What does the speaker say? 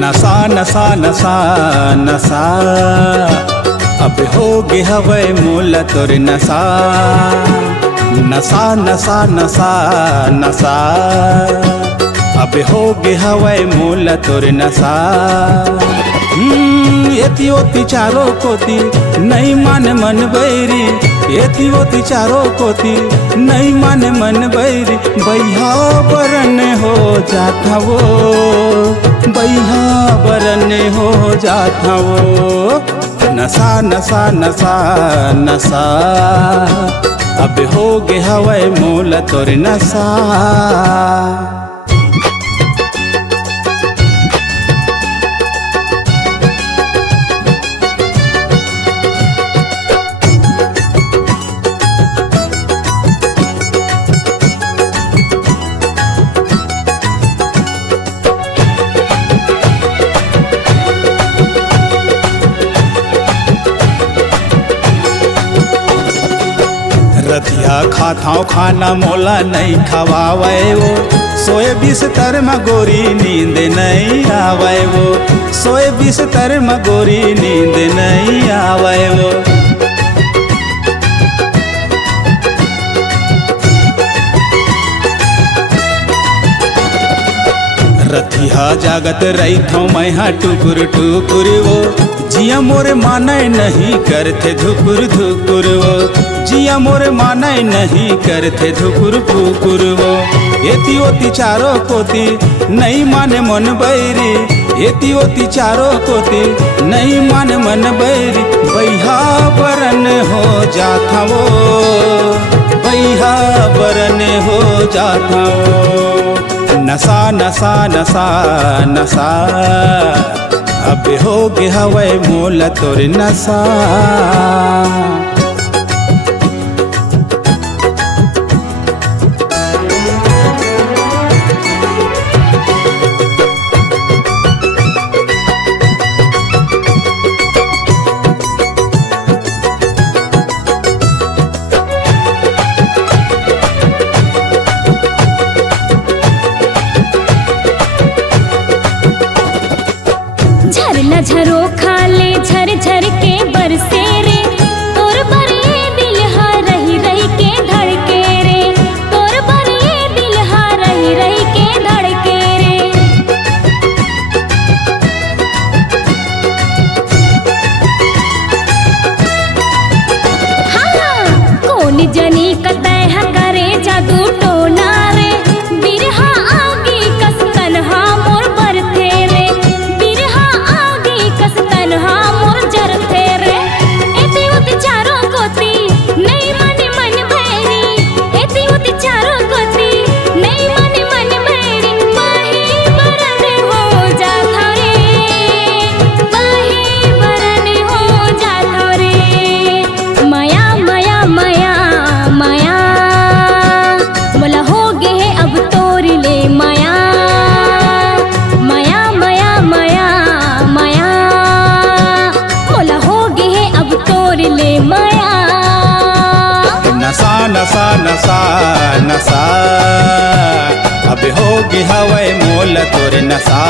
नशा नशा नशा नशा अब हो गे हवे मोला तोर नशा। नशा नशा नशा नशा अब हो गे हवे मोला तोर नशा। एति ओति चारों कोती नहीं माने मन बैरी, एति ओति चारों कोती नहीं माने मन बैरी। बैहा बरन हो जाता वो, बैहा बरन हो जाता वो। नशा नशा नशा नशा अब हो गे हवे मोला तोर नशा। रतिया खाताओ खाना मोला नहीं खवावे वो। सोए बिस्तर में गोरी नींद नहीं आवे वो, सोए बिस्तर में गोरी नींद नहीं आवे वो। रतिया जागत रही थो मैं हाँ टुकुर टुकुर वो। जिया मोरे माने नहीं करते धुकुर धुकुर वो, जिया मोरे माने नहीं करते धुकुर फुकुर वो। एति ओति चारों कोती नहीं माने मन बैरी, एति ओति चारों कोती नहीं माने मन बैरी। बैहा बरन हो जाता वो, बैहा बरन हो जाता वो। नशा नशा नशा नशा अब हो गे हवे मोला तोर नशा। झरना झरो खाले झर झर के बरसे रे। तोर बरे दिल हा रही रही के धड़के रे, तोर बरे दिल हा रही रही के धड़के रे। हाँ कौन जनी कतह करे जादू टोना रे। बिरहा आगे कस तन्हा मोर बरथे रे, बिरहा आगे कस तन्हा मोर जरथे रे। एति ओति चारों कोती नहीं माने मन भैरी, एति ओति चारों कोती नहीं माने मन भैरी। बाही बरन हो जाता रे, बाही बरन हो जाता रे। माया माया माया माया मोला हो गे है अब तोर ले माया। माया माया माया माया मोला हो गे है अब तोर ले माया। नशा नशा नशा नशा अब हो गे हवे मोला तोर नशा।